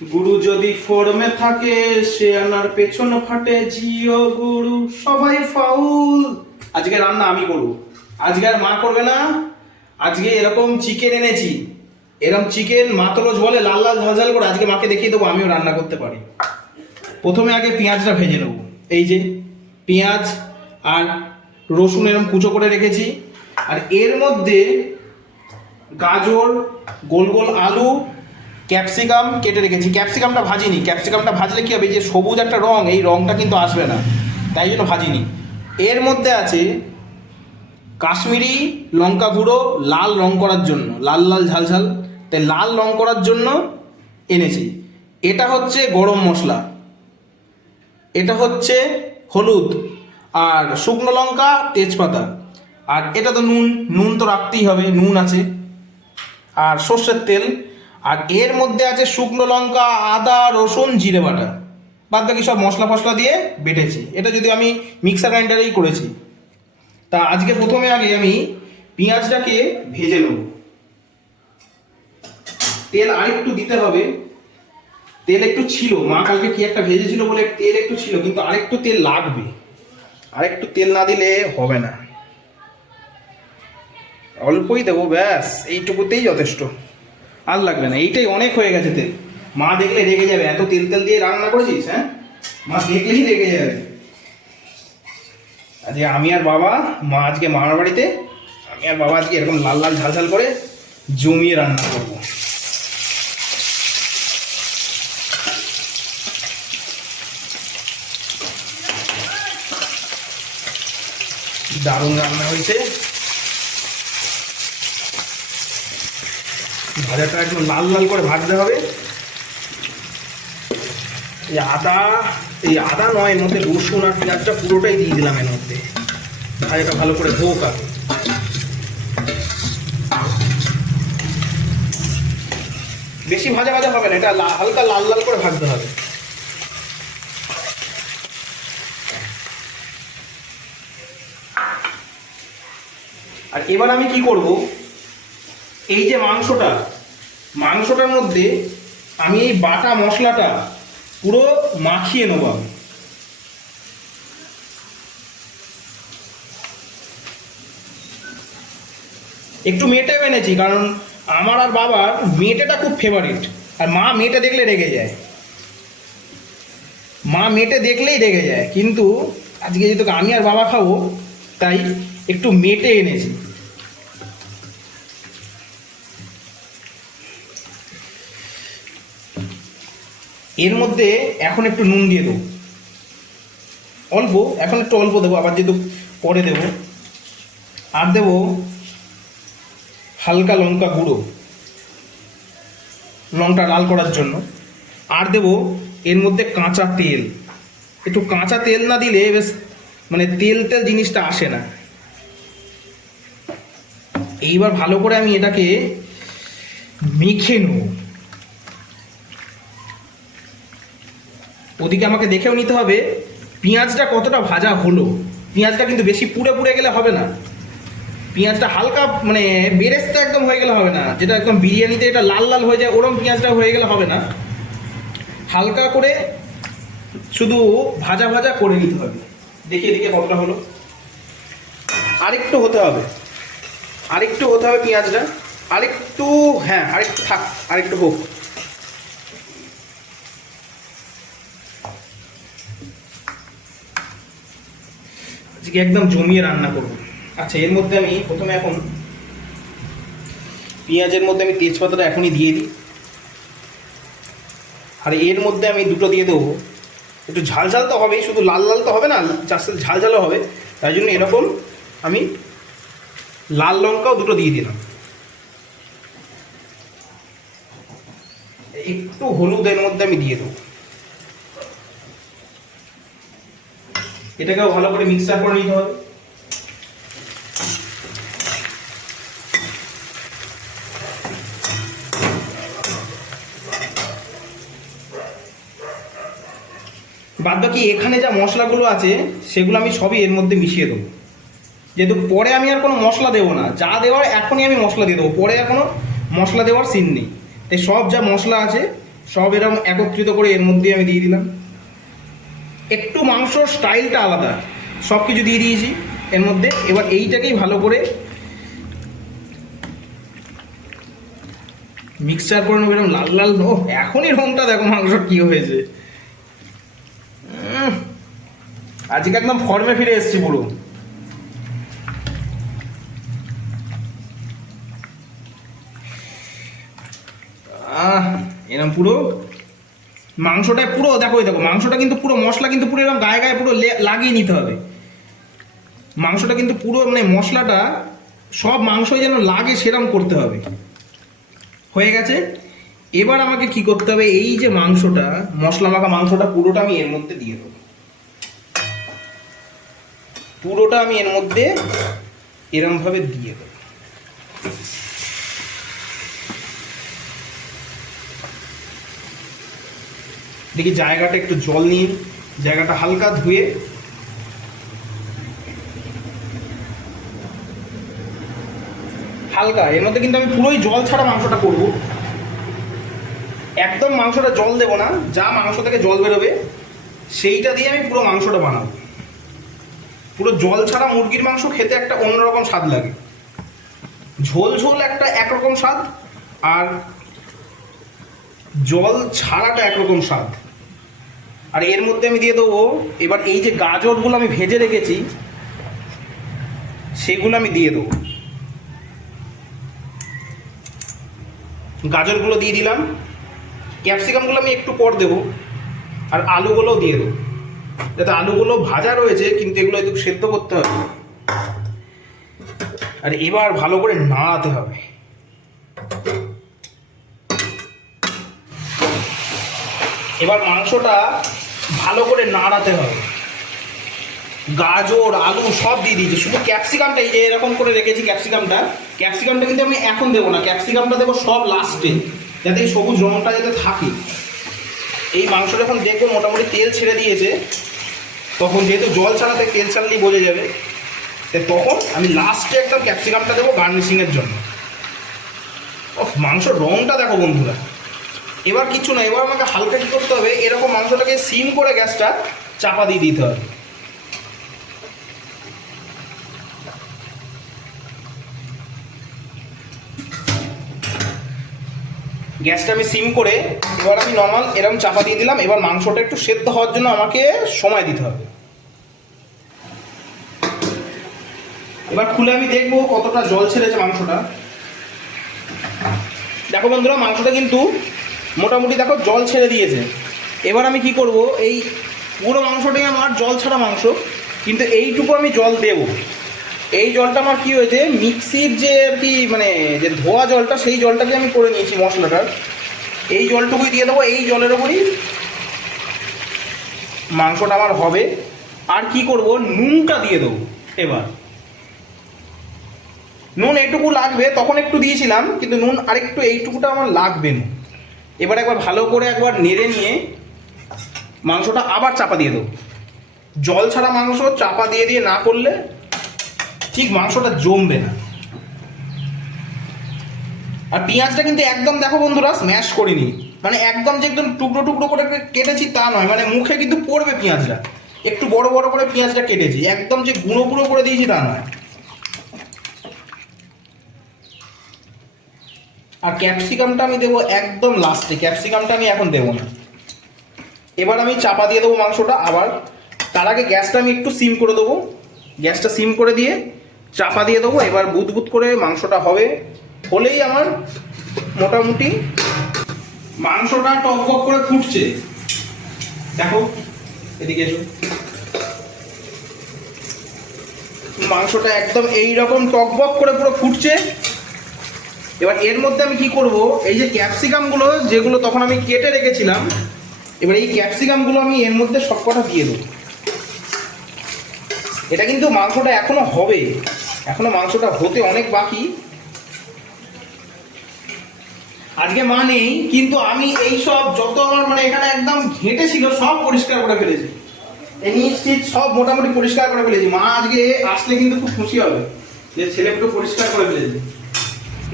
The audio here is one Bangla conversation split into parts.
গুরু যদি ফর্মে থাকে সে আনার পেছন ফাটে, জিও গুরু সবাই ফাউল। আজকে রান্না আমি করব, আজকে আর মা করবে না। আজকে এরকম চিকেন এনেছি, এরকম চিকেন মাতরোজ বলে লাল লাল ঝাল ঝাল করে, আজকে মাকে দেখিয়ে দেবো আমিও রান্না করতে পারি। প্রথমে আগে পেঁয়াজটা ভেজে নেব। এই যে পেঁয়াজ আর রসুন এরকম কুচো করে রেখেছি, আর এর মধ্যে গাজর, গোল গোল আলু, ক্যাপসিকাম কেটে রেখেছি। ক্যাপসিকামটা ভাজিনি, ক্যাপসিকামটা ভাজলে কি হবে, যে সবুজ একটা রং, এই রংটা কিন্তু আসবে না, তাই জন্য ভাজিনি। এর মধ্যে আছে কাশ্মীরি লঙ্কা গুঁড়ো, লাল রং করার জন্য, লাল লাল ঝাল ঝাল, তাই লাল রং করার জন্য এনেছি। এটা হচ্ছে গরম মশলা, এটা হচ্ছে হলুদ, আর শুকনো লঙ্কা, তেজপাতা, আর এটা তো নুন, নুন তো রাখতেই হবে, নুন আছে, আর সর্ষের তেল, আর এর মধ্যে আছে শুকনো লঙ্কা, আদা, রসুন, জিরে বাটা, বাদ বাকি সব মশলা ফসলা দিয়ে বেটেছি। এটা যদি আমি মিক্সার গ্রাইন্ডারেই করেছি। তা আজকে প্রথমে আগে আমি পেঁয়াজটাকে ভেজে নেব। তেল আরেকটু দিতে হবে, তেল একটু ছিল, মা কালকে কি একটা ভেজেছিল বলে তেল একটু ছিল, কিন্তু আরেকটু তেল লাগবে, আরেকটু তেল না দিলে হবে না। অল্পই দেবো, ব্যাস এইটুকুতেই যথেষ্ট, আর লাগবে না, এইটাই অনেক হয়ে গেছে তেল। মা দেখলে রেগে যাবে, এত তেল তেল দিয়ে রান্না করেছিস, হ্যাঁ, মা দেখলেই রেগে যাবে। আজকে আমি আর বাবা, মা আজকে মামার বাড়িতে, আমি আর বাবা আজকে এরকম লাল লাল ঝাল ঝাল করে জমিয়ে রান্না করব। দারুণ রান্না হয়েছে, ভাজাটা একদম লাল লাল করে ভাজতে হবে। এই আদা নয়, এর মধ্যে রসুন আর পেঁয়াজটা পুরোটাই দিয়ে দিলাম এর মধ্যে, ভাজাটা ভালো করে হোক। আর বেশি ভাজা ভাজা হবে না, এটা হালকা লাল লাল করে ভাজতে হবে। আর এবার আমি কি করব, এই যে মাংসটার মধ্যে আমি এই বাটা মশলাটা পুরো মাখিয়ে নেব। একটু মেটে এনেছি, কারণ আমার আর বাবার মেটেটা খুব ফেভারিট, আর মা মেটে দেখলে রেগে যায়, মা মেটে দেখলেই রেগে যায়। কিন্তু আজকে যেহেতু আমি আর বাবা খাবো, তাই একটু মেটে এনেছি। এর মধ্যে এখন একটু নুন দিয়ে দেবো, অল্প, এখন একটু অল্প দেবো, আবার যেহেতু পরে দেবো। আর দেবো হালকা লঙ্কা গুঁড়ো, লঙ্কা লাল করার জন্য। আর দেবো এর মধ্যে কাঁচা তেল, একটু কাঁচা তেল না দিলে বেশ মানে তেল তেল জিনিসটা আসে না। এইবার ভালো করে আমি এটাকে মেখে নেব। ওদিকে আমাকে দেখেও নিতে হবে পেঁয়াজটা কতটা ভাজা হলো। পেঁয়াজটা কিন্তু বেশি পুড়ে পুড়ে গেলে হবে না, পেঁয়াজটা হালকা মানে বেরেস্তা একদম হয়ে গেলে হবে না, যেটা একদম বিরিয়ানিতে এটা লাল লাল হয়ে যায় ওরম পেঁয়াজটা হয়ে গেলে হবে না, হালকা করে শুধু ভাজা ভাজা করে নিতে হবে। দেখিয়ে দেখিয়ে কতটা হলো, আরেকটু হতে হবে, আরেকটু হতে হবে পেঁয়াজটা, আরেকটু, হ্যাঁ আরেকটু থাক, আরেকটু হোক। আজকে একদম জমিয়ে রান্না করবো। আচ্ছা, এর মধ্যে আমি প্রথমে এখন পেঁয়াজের মধ্যে আমি তেজপাতাটা এখনই দিয়ে দিই, আর এর মধ্যে আমি দুটো দিয়ে দেবো। একটু ঝাল ঝাল তো হবেই, শুধু লাল লাল তো হবে না, ঝাল ঝালও হবে, তাই জন্য এরকম আমি লাল লঙ্কাও দুটো দিয়ে দিলাম। একটু হলুদ এর মধ্যে আমি দিয়ে দেবো, এটাকেও ভালো করে মিক্সার করে নিতে হবে। বাদ বাকি এখানে যা মশলাগুলো আছে সেগুলো আমি সবই এর মধ্যে মিশিয়ে দেবো, যেহেতু পরে আমি আর কোনো মশলা দেবো না, যা দেওয়ার এখনই আমি মশলা দিয়ে দেবো, পরে আর কোনো মশলা দেওয়ার সিন নেই। তাই সব যা মশলা আছে সব এরকম একত্রিত করে এর মধ্যে আমি দিয়ে দিলাম। একটু মাংসর স্টাইলটা আলাদা, সব কিছু দিয়ে দিয়েছি এর মধ্যে। এবার এইটাকেই ভালো করে মিক্সচার করে নেবো এরকম লাল লাল। ও এখনই রংটা দেখো মাংসর কি হয়েছে। আজকে একদম ফর্মে ফিরে এসেছি পুরো। এরকম পুরো মাংসটা পুরো দেখো, দেখো মাংসটা কিন্তু পুরো মশলা কিন্তু পুরো এরকম গায়ে গায়ে পুরো লাগিয়ে নিতে হবে। মাংসটা কিন্তু পুরো মানে মশলাটা সব মাংসই যেন লাগে সেরকম করতে হবে। হয়ে গেছে। এবার আমাকে কি করতে হবে, এই যে মাংসটা মশলা মাখা মাংসটা পুরোটা আমি এর মধ্যে দিয়ে দেবো। পুরোটা আমি এর মধ্যে এরম ভাবে দিয়ে দেবো। দেখি জায়গাটা একটু জল নিয়ে, জায়গাটা হালকা ধুয়ে হালকা এর মধ্যে কিন্তু আমি পুরোই জল ছাড়া মাংসটা করব। একদম মাংসটা জল দেবো না, যা মাংস থেকে জল বেরোবে সেইটা দিয়ে আমি পুরো মাংসটা বানাবো। পুরো জল ছাড়া মুরগির মাংস খেতে একটা অন্যরকম স্বাদ লাগে। ঝোল ঝোল একটা একরকম স্বাদ, আর জল ছাড়াটা একরকম স্বাদ। আর এর মধ্যে আমি দিয়ে দেবো এবার এই যে গাজরগুলো আমি ভেজে রেখেছি সেগুলো আমি দিয়ে দেবো। গাজরগুলো দিয়ে দিলাম, ক্যাপসিকামগুলো আমি একটু পর দেবো, আর আলুগুলোও দিয়ে দেবো। যাতে আলুগুলো ভাজা রয়েছে কিন্তু এগুলো একটু সেদ্ধ করতে হবে। আর এবার ভালো করে নাড়াতে হবে। এবার মাংসটা ভালো করে নাড়াতে হবে। গাজর আলু সব দিয়ে দিয়েছি, শুধু ক্যাপসিকামটা এই যে এরকম করে রেখেছি। ক্যাপসিকামটা কিন্তু আমি এখন দেবো না, ক্যাপসিকামটা দেবো সব লাস্টে, যাতে এই সবুজ রঙটা যাতে থাকে। এই মাংস যখন দেখবো মোটামুটি তেল ছেড়ে দিয়েছে, তখন যেহেতু জল ছাড়াতে তেল ছাড়লেই বোঝা যাবে, তখন আমি লাস্টে একদম ক্যাপসিকামটা দেবো গার্নিশিংয়ের জন্য। মাংসর রঙটা দেখো বন্ধুরা। এবার কিছু না, এবার আমাকে হালকা কী করতে হবে, এরকম মাংসটাকে সিম করে গ্যাসটা চাপা দিয়ে দিতে হবে। গ্যাসটা আমি সিম করে এবার আমি নর্মাল এরকম চাপা দিয়ে দিলাম। এবার মাংসটা একটু সেদ্ধ হওয়ার জন্য আমাকে সময় দিতে হবে। এবার খুলে আমি দেখবো কতটা জল ছেড়েছে মাংসটা। দেখো বন্ধুরা, মাংসটা কিন্তু মোটামুটি দেখো জল ছেড়ে দিয়েছে। এবার আমি কি করব, এই পুরো মাংসটাই আমার জল ছাড়া মাংস, কিন্তু এইটুকু আমি জল দেব। এই জলটা আমার কি হয়েছে, মিক্সির যে আর কি মানে যে ধোয়া জলটা, সেই জলটাকে আমি করে নিয়েছি মশলাটার। এই জলটুকুই দিয়ে দেবো। এই জলের ওপরই মাংসটা আমার হবে। আর কি করব, নুনটা দিয়ে দেবো। এবার নুন এইটুকু লাগবে, তখন একটু দিয়েছিলাম, কিন্তু নুন আরেকটু এইটুকুটা আমার লাগবে না। এবার একবার ভালো করে একবার নেড়ে নিয়ে মাংসটা আবার চাপা দিয়ে দেবো। জল ছাড়া মাংস চাপা দিয়ে দিয়ে না করলে ঠিক মাংসটা জমবে না। আর পেঁয়াজটা কিন্তু একদম দেখো বন্ধুরা স্ম্যাশ করিনি, মানে একদম যে একদম টুকরো টুকরো করে কেটেছি তা নয়, মানে মুখে কিন্তু পড়বে পেঁয়াজটা। একটু বড় বড় করে পেঁয়াজটা কেটেছি, একদম যে গুঁড়ো গুঁড়ো করে দিয়েছি তা নয়। আর ক্যাপসিকামটা আমি দেবো একদম লাস্টে, ক্যাপসিকামটা আমি এখন দেবো না। এবার আমি চাপা দিয়ে দেবো মাংসটা আবার। তার আগে গ্যাসটা আমি একটু সিম করে দেবো। গ্যাসটা সিম করে দিয়ে চাপা দিয়ে দেবো। এবার বুদবুদ করে মাংসটা হবে, হলেই আমার মোটামুটি মাংসটা টকবক করে ফুটছে। দেখো এদিকে এসো, মাংসটা একদম এইরকম টকবক করে পুরো ফুটছে। এবার এর মধ্যে আমি কি করব, এই যে ক্যাপসিকামগুলো যেগুলো তখন আমি কেটে রেখেছিলাম, এবার এই ক্যাপসিকামগুলো আমি এর মধ্যে সবকটা দিয়ে দেবো। এটা কিন্তু মাংসটা এখনো হবে, এখনো মাংসটা হতে অনেক বাকি। আজকে মা নেই, কিন্তু আমি এই সব যত আমার মানে এখানে একদম ঘেঁটে ছিল সব পরিষ্কার করে ফেলেছি। এই নিচ টিচ সব মোটামুটি পরিষ্কার করে ফেলেছি। মা আজকে আসলে কিন্তু খুব খুশি হবে যে ছেলে একটু পরিষ্কার করে ফেলেছে।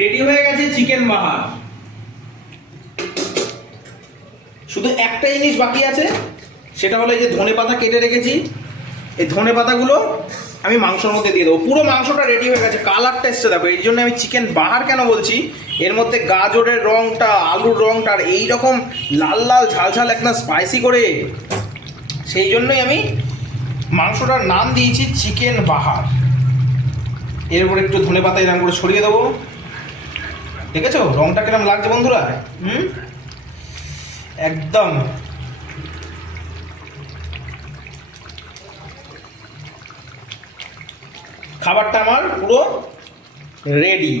রেডি হয়ে গেছে চিকেন বাহার। শুধু একটা জিনিস বাকি আছে, সেটা হলো এই যে ধনেপাতা কেটে রেখেছি, এই ধনেপাতাগুলো আমি মাংসের মধ্যে দিয়ে দেবো। পুরো মাংসটা রেডি হয়ে গেছে, কালারটা এসছে দেখো। এই জন্য আমি চিকেন বাহার কেন বলছি, এর মধ্যে গাজরের রঙটা, আলুর রঙটা আর এইরকম লাল লাল ঝাল ঝাল একদম স্পাইসি করে, সেই জন্যই আমি মাংসটার নাম দিয়েছি চিকেন বাহার। এর উপর একটু ধনেপাতা এরকম করে ছড়িয়ে দেবো। দেখেছো রঙটা কিরকম লাগছে বন্ধুরা? একদম খাবারটা আমার পুরো রেডি।